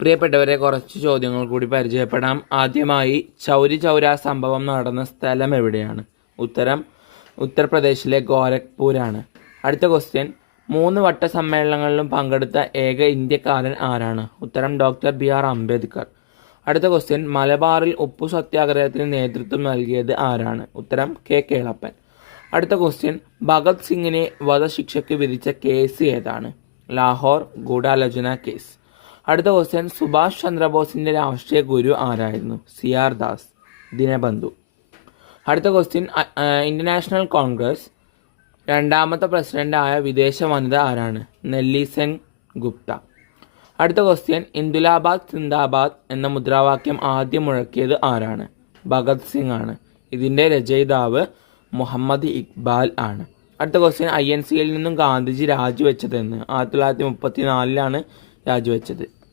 പ്രിയപ്പെട്ടവരെ, കുറച്ച് ചോദ്യങ്ങൾ കൂടി പരിചയപ്പെടാം. ആദ്യമായി ചൗരി ചൗര സംഭവം നടന്ന സ്ഥലം എവിടെയാണ്? ഉത്തരം ഉത്തർപ്രദേശിലെ ഗോരഖ്പൂരാണ്. അടുത്ത ക്വസ്റ്റ്യൻ, 3 വട്ട സമ്മേളനങ്ങളിലും പങ്കെടുത്ത ഏക ഇന്ത്യക്കാരൻ ആരാണ്? ഉത്തരം ഡോക്ടർ BR അംബേദ്കർ. അടുത്ത ക്വസ്റ്റ്യൻ, മലബാറിൽ ഉപ്പു സത്യാഗ്രഹത്തിന് നേതൃത്വം നൽകിയത് ആരാണ്? ഉത്തരം K. കേളപ്പൻ. അടുത്ത ക്വസ്റ്റ്യൻ, ഭഗത് സിംഗിനെ വധശിക്ഷയ്ക്ക് വിധിച്ച കേസ് ഏതാണ്? ലാഹോർ ഗൂഢാലോചന കേസ്. അടുത്ത ക്വസ്റ്റ്യൻ, സുഭാഷ് ചന്ദ്രബോസിന്റെ രാഷ്ട്രീയ ഗുരു ആരായിരുന്നു? CR ദാസ്, ദിനബന്ധു. അടുത്ത ക്വസ്റ്റ്യൻ, ഇന്ത്യൻ നാഷണൽ കോൺഗ്രസ് രണ്ടാമത്തെ പ്രസിഡന്റായ വിദേശ വനിത ആരാണ്? നെല്ലി സെൻ ഗുപ്ത. അടുത്ത ക്വസ്റ്റ്യൻ, ഇന്ദിലാബാദ് സിന്ദാബാദ് എന്ന മുദ്രാവാക്യം ആദ്യം മുഴക്കിയത് ആരാണ്? ഭഗത് സിംഗ് ആണ്. ഇതിന്റെ രചയിതാവ് മുഹമ്മദ് ഇക്ബാൽ ആണ്. അടുത്ത ക്വസ്റ്റ്യൻ, INC യിൽ നിന്നും ഗാന്ധിജി രാജിവെച്ചതെന്ന്? 1934 രാജിവെച്ചത്.